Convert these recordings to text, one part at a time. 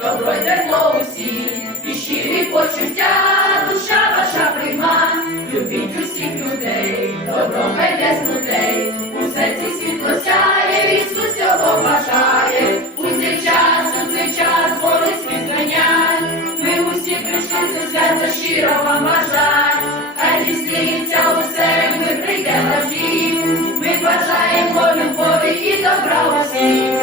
добро й тепло усі, і щирі почуття, душа ваша прийма, любіть усіх людей, добро хай з людей, у серці світло сяє, Ісус цього бажає, у цей час, у цей час, волі світ звенять, ми усі прийшли це свято щиро вам бажать, хай здійсниться усе, ми прийдемо в дім, ми бажаємо любові і добра усім.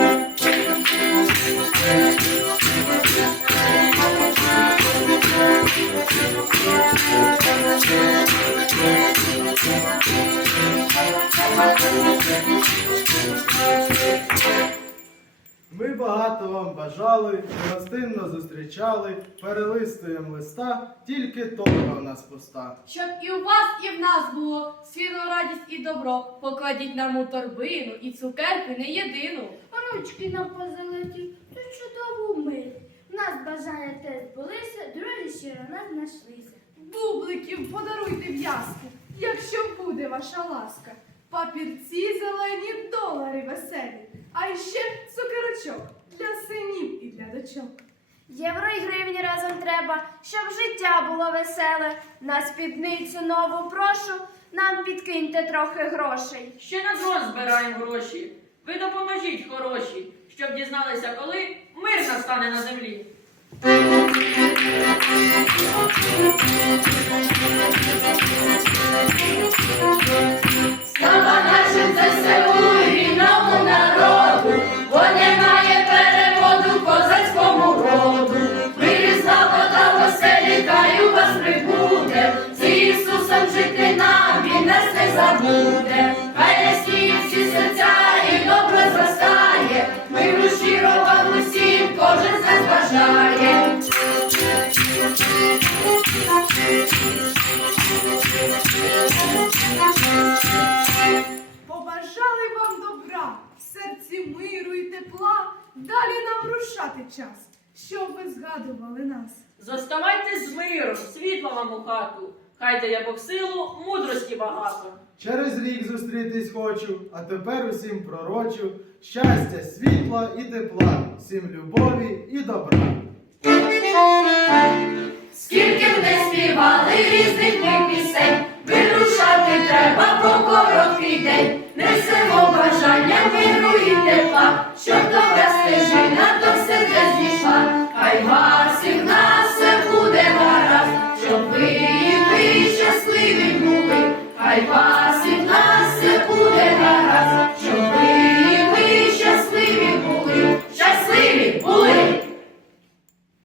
Ми багато вам бажали, гостинно зустрічали, перелистуємо листа, тільки торба в нас пуста. Щоб і у вас, і в нас було світло, радість і добро. Покладіть нам у торбину і цукерки не єдину. Ручки нам позолоті, ту чудову мить. Нас бажає те збулися, друзі щиро нас знайшлися. Бубликів подаруйте в'язки, якщо буде ваша ласка. Папірці зелені, долари веселі, а іще цукерочок для синів і для дочок. Євро і гривні разом треба, щоб життя було веселе. На спідницю нову прошу, нам підкиньте трохи грошей. Ще на дрон збираємо гроші. Ви допоможіть, хороші, щоб дізналися, коли мир настане на землі. Нас не забуде. Хай ясніє всі серця і добро зростає, миру щиро вам усім, кожен з нас бажає. Побажали вам добра, в серці миру і тепла. Далі нам рушати час, щоб ви згадували нас. Зоставайте з миром, світла вам у хату. Хай дає Бог силу, мудрості багато. Через рік зустрітись хочу, а тепер усім пророчу щастя, світла і тепла, всім любові і добра. Гаразд, щоб